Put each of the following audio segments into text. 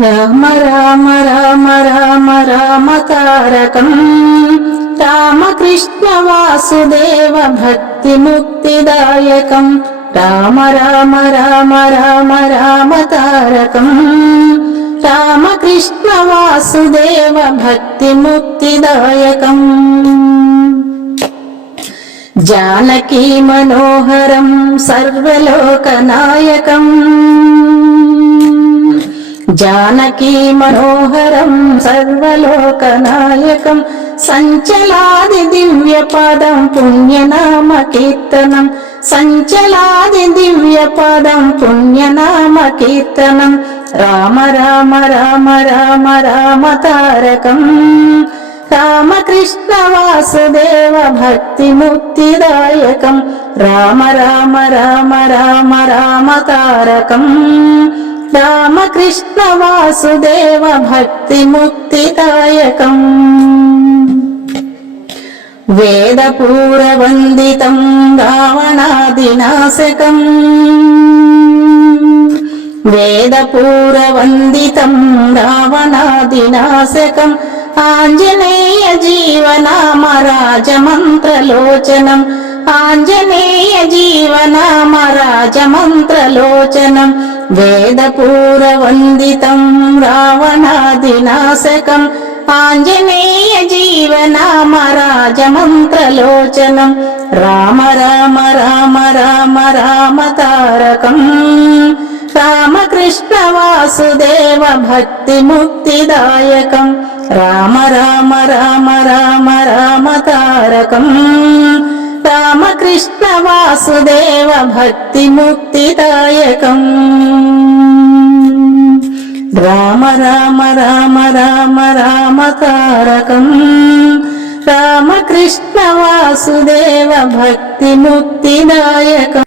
राम राम राम राम रामतारकम् रामकृष्ण वासुदेव भक्तिमुक्तिदायकम्। राम राम राम राम राम रामतारकम् रामकृष्णवासुदेव भक्तिमुक्तिदायकम्। जानकी मनोहरम् सर्वलोकनायकम्। जानकी मनोहरम् सर्वलोकनायकम् पुण्यनाम पुण्यनामकीर्तनम् सञ्चलादि पुण्यनाम पुण्यनामकीर्तनम् राम राम राम राम राम तारकम्। रामतारकम् रामकृष्णवासुदेवभक्तिमुक्तिदायकम् राम राम राम राम राम तारकम्। रामकृष्णवासुदेवभक्तिमुक्तिदायकम् वेदपूरवन्दितम् रावणादिनाशकम् वेदपूरवन्दितम् रावणादिनाशकम् आञ्जनेय जीवनाम राजमन्त्रलोचनम् आञ्जनेय जीवनाम राजमन्त्रलोचनम् భక్తి ముక్తిదాయకం వేదపూరవందితం రావణాదినాశకం వేదపూరవందితం రావణాదినాశకం ఆంజనేయ జీవనామ రాజమంత్రలోచనం ఆంజనేయ జీవనామ రాజమంత్రలోచనం వేదపూరవందితం రావణాదినాశకం ఆంజనేయ జీవనామ రాజమంత్రలోచనం రామ రామ రామ రామ రామ తారకం రామకృష్ణ వాసుదేవ భక్తి ముక్తిదాయకం రామ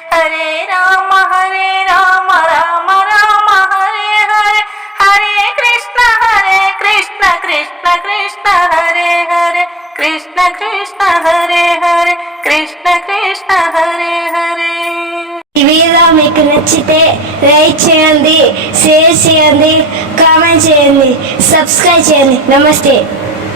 హరే రామ హరే రామ రామ రామ హరే హరే. హరే కృష్ణ హరే కృష్ణ కృష్ణ కృష్ణ హరే హరే. హరే రామ హరే రామ రామ రామ హరే హరే హరే కృష్ణ హరే కృష్ణ కృష్ణ కృష్ణ హరే హరే కృష్ణ కృష్ణ హరే హరే. కృష్ణ కృష్ణ హరే హరే. ఈ వీడియో మీకు నచ్చితే లైక్ చేయండి షేర్ చేయండి కామెంట్ చేయండి సబ్స్క్రైబ్ చేయండి. నమస్తే.